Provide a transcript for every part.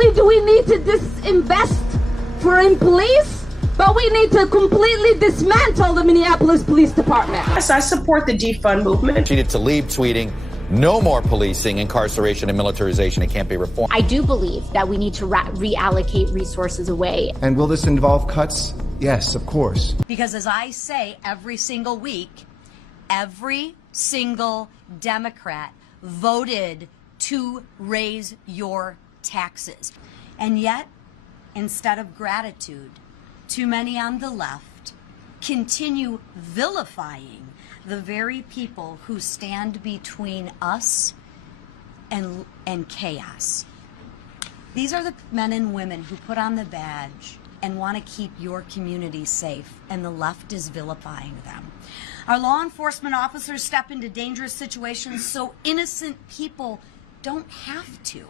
only do we need to disinvest in police, but we need to completely dismantle the Minneapolis Police Department. Yes, I support the defund movement. She needs to leave tweeting, no more policing, incarceration, and militarization. It can't be reformed. I do believe that we need to reallocate resources away. And will this involve cuts? Yes, of course. Because as I say every single week, every single Democrat voted to raise your taxes. And yet, instead of gratitude, too many on the left continue vilifying the very people who stand between us and chaos. These are the men and women who put on the badge and want to keep your community safe, and the left is vilifying them. Our law enforcement officers step into dangerous situations so innocent people don't have to.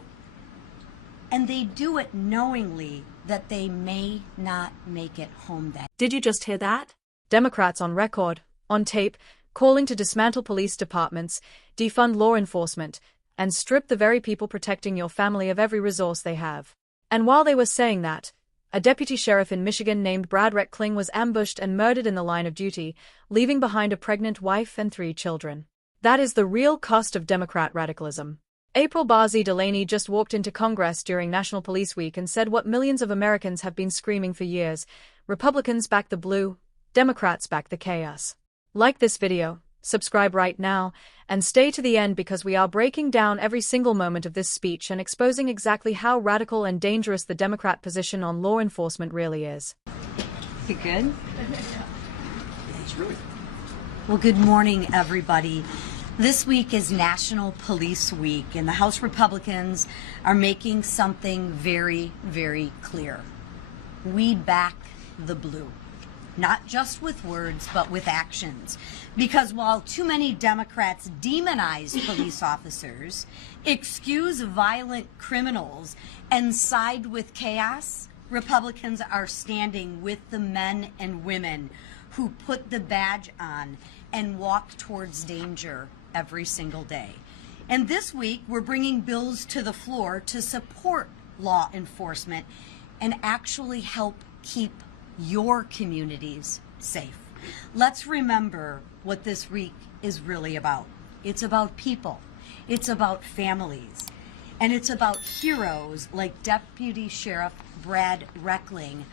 And they do it knowingly that they may not make it home that day. Did you just hear that? Democrats on record, on tape, calling to dismantle police departments, defund law enforcement, and strip the very people protecting your family of every resource they have. And while they were saying that, a deputy sheriff in Michigan named Brad Reckling was ambushed and murdered in the line of duty, leaving behind a pregnant wife and 3 children. That is the real cost of Democrat radicalism. April Barzee Delaney just walked into Congress during National Police Week and said what millions of Americans have been screaming for years: Republicans back the blue, Democrats back the chaos. Like this video, subscribe right now, and stay to the end because we are breaking down every single moment of this speech and exposing exactly how radical and dangerous the Democrat position on law enforcement really is. You good? Well, good morning, everybody. This week is National Police Week, and the House Republicans are making something very, very clear. We back the blue. Not just with words, but with actions. Because while too many Democrats demonize police officers, excuse violent criminals, and side with chaos, Republicans are standing with the men and women who put the badge on and walk towards danger every single day. And this week, we're bringing bills to the floor to support law enforcement and actually help keep your communities safe. Let's remember what this week is really about. It's about people. It's about families. And it's about heroes like Deputy Sheriff Brad Reckling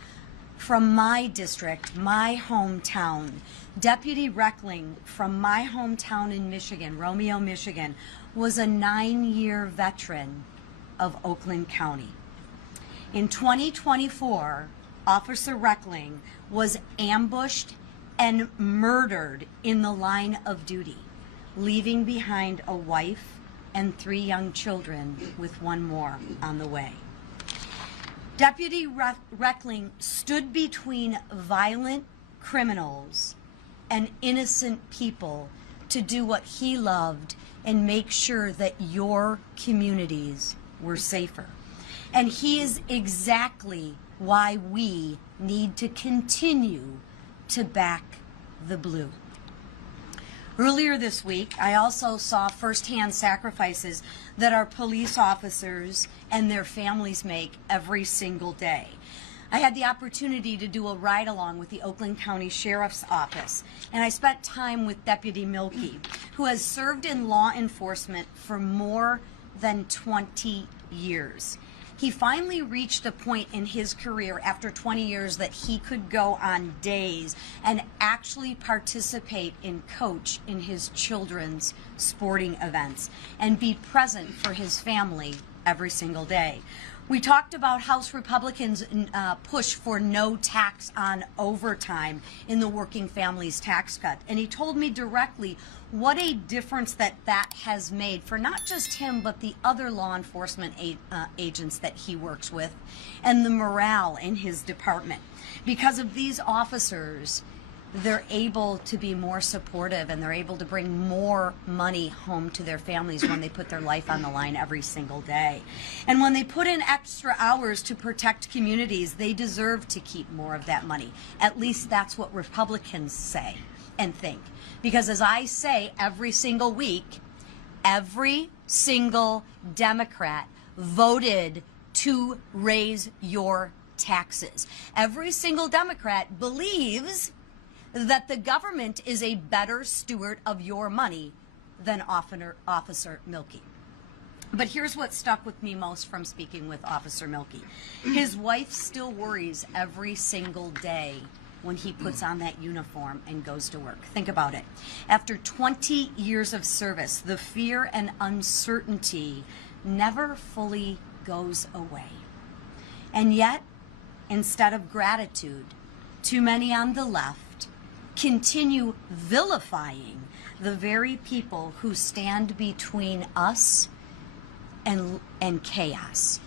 from my district, my hometown. Deputy Reckling from my hometown in Michigan, Romeo, Michigan, was a 9-year veteran of Oakland County. In 2024, Officer Reckling was ambushed and murdered in the line of duty, leaving behind a wife and 3 young children with 1 more on the way. Deputy Reckling stood between violent criminals and innocent people to do what he loved and make sure that your communities were safer. And he is exactly why we need to continue to back the blue. Earlier this week, I also saw firsthand sacrifices that our police officers and their families make every single day. I had the opportunity to do a ride-along with the Oakland County Sheriff's Office, and I spent time with Deputy Milkey, who has served in law enforcement for more than 20 years. He finally reached a point in his career after 20 years that he could go on days and actually participate and coach in his children's sporting events and be present for his family every single day. We talked about House Republicans' push for no tax on overtime in the working families tax cut. And he told me directly what a difference that has made for not just him, but the other law enforcement agents that he works with and the morale in his department. Because of these officers, they're able to be more supportive and they're able to bring more money home to their families when they put their life on the line every single day. And when they put in extra hours to protect communities, they deserve to keep more of that money. At least that's what Republicans say and think. Because as I say every single week, every single Democrat voted to raise your taxes. Every single Democrat believes that the government is a better steward of your money than Officer Milky. But here's what stuck with me most from speaking with Officer Milky. His wife still worries every single day when he puts on that uniform and goes to work. Think about it. After 20 years of service, the fear and uncertainty never fully goes away. And yet, instead of gratitude, too many on the left continue vilifying the very people who stand between us and chaos.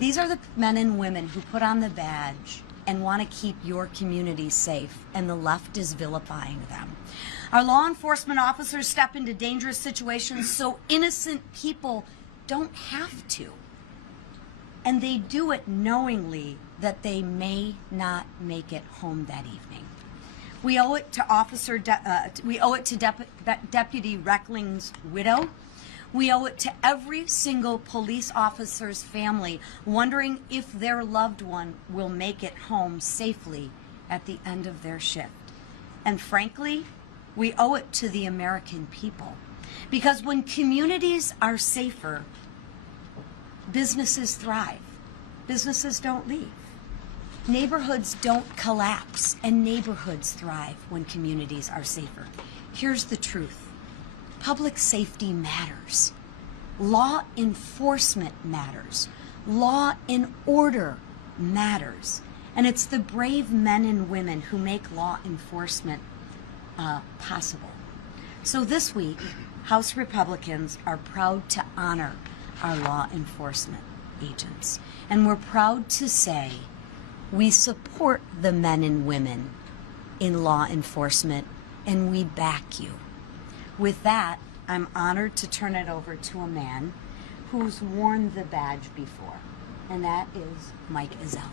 These are the men and women who put on the badge and want to keep your community safe, and the left is vilifying them. Our law enforcement officers step into dangerous situations so innocent people don't have to. And they do it knowingly that they may not make it home that evening. We owe it to Deputy Reckling's widow. We owe it to every single police officer's family wondering if their loved one will make it home safely at the end of their shift. And frankly, we owe it to the American people. Because when communities are safer, businesses thrive. Businesses don't leave. Neighborhoods don't collapse, and neighborhoods thrive when communities are safer. Here's the truth. Public safety matters. Law enforcement matters. Law and order matters. And it's the brave men and women who make law enforcement possible. So this week, House Republicans are proud to honor our law enforcement agents. And we're proud to say we support the men and women in law enforcement, and we back you. With that, I'm honored to turn it over to a man who's worn the badge before, and that is Mike Ezell.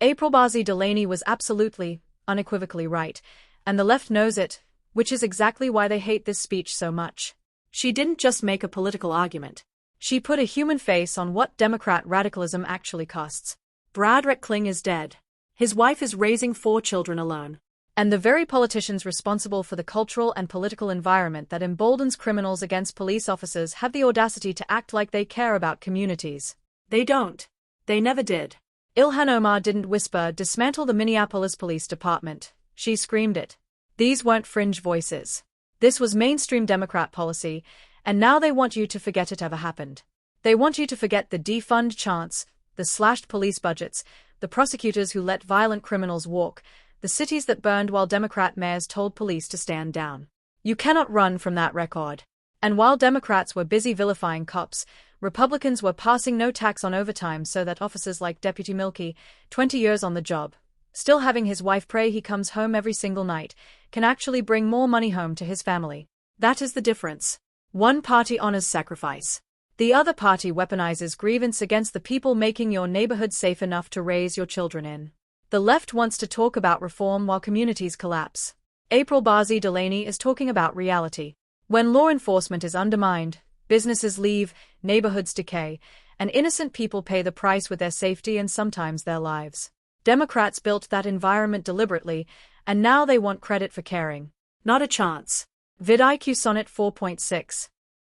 April Bazi Delaney was absolutely, unequivocally right, and the left knows it, which is exactly why they hate this speech so much. She didn't just make a political argument. She put a human face on what Democrat radicalism actually costs. Brad Reckling is dead. His wife is raising 4 children alone. And the very politicians responsible for the cultural and political environment that emboldens criminals against police officers have the audacity to act like they care about communities. They don't. They never did. Ilhan Omar didn't whisper, "Dismantle the Minneapolis Police Department." She screamed it. These weren't fringe voices. This was mainstream Democrat policy, and now they want you to forget it ever happened. They want you to forget the defund chants, the slashed police budgets, the prosecutors who let violent criminals walk, the cities that burned while Democrat mayors told police to stand down. You cannot run from that record. And while Democrats were busy vilifying cops, Republicans were passing no tax on overtime so that officers like Deputy Milky, 20 years on the job, still having his wife pray he comes home every single night, can actually bring more money home to his family. That is the difference. One party honors sacrifice. The other party weaponizes grievance against the people making your neighborhood safe enough to raise your children in. The left wants to talk about reform while communities collapse. April Bazi Delaney is talking about reality. When law enforcement is undermined, businesses leave, neighborhoods decay, and innocent people pay the price with their safety and sometimes their lives. Democrats built that environment deliberately, and now they want credit for caring. Not a chance. VidIQ Sonnet 4.6.